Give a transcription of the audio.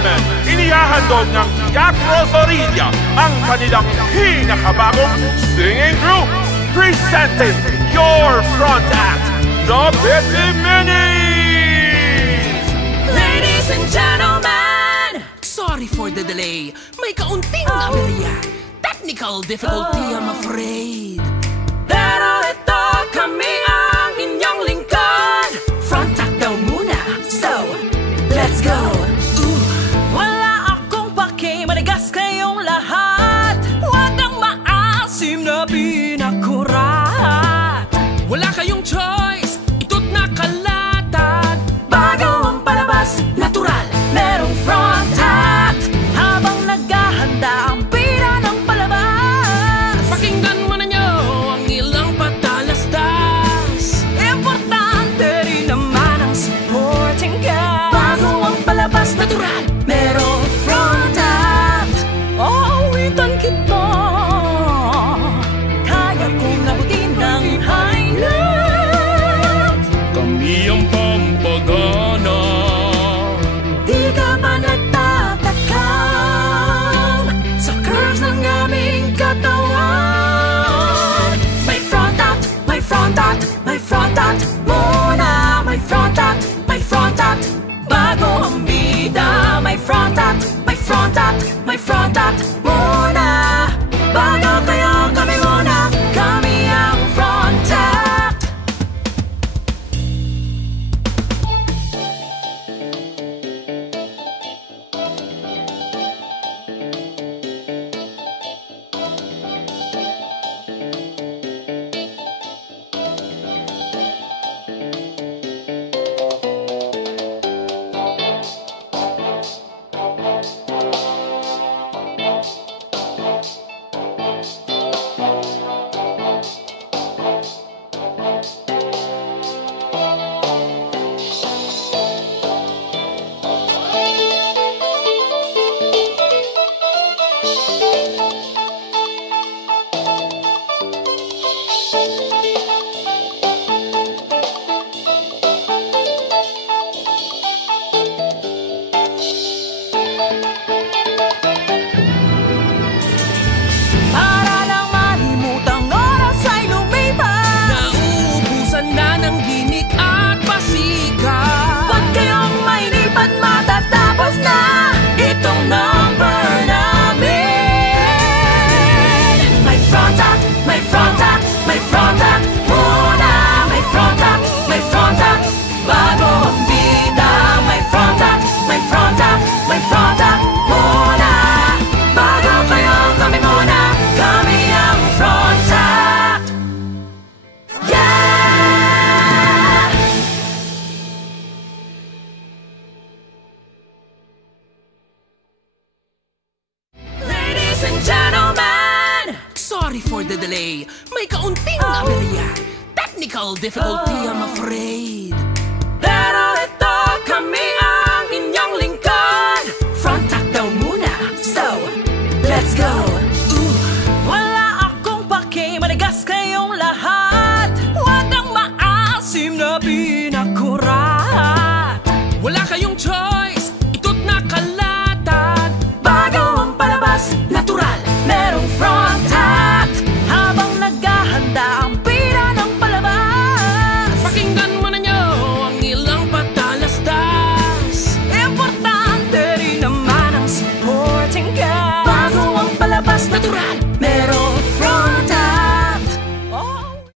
gentlemen, inihahandog ng Yak Rosorilla ang kanilang pinakabagong singing group, presenting your front act, the Bitty Minis! Ladies and gentlemen, sorry for the delay. May kaunting aberya. Technical difficulty, I'm afraid. Pero ito kami ang inyong lingkod. Front act daw muna, so let's go. Wala akong pake, manigas kayong lahat. Huwag ang maasim na pinakurat. Wala kayong choice, ito't nakalatag. Bago ang palabas, natural, merong front act. Habang naghahanda ang pira ng palabas, pakinggan mo na nyo ang ilang patalastas. Importante rin naman ang supporting cast. Bago ang palabas, natural, merong front act. Awitan kita, kaya kong abutin ng highlight. Kami ang pampagana. Di ka ba nagtatakam sa curves ng aming katawan? May front act, may front act, may front act muna. May front act, may front act bago ang bida. May front act, may front act, may front act muna. Bago kayo, kami muna. Kami ang front act. Para lang malimutang oras ay lumipas. Nauubusan na ng ginik at pasikat. Huwag kayong mainipan, matatapos na itong number namin. May front act, may front act, may front act muna. May front act, may front act bago ang bida. May front act, may front act, may front act muna. Bago kayo, kami muna. Kami ang front act. Yeah! Ladies and gentlemen, sorry for the delay. May kaunting aberya. Technical difficulty, I'm afraid.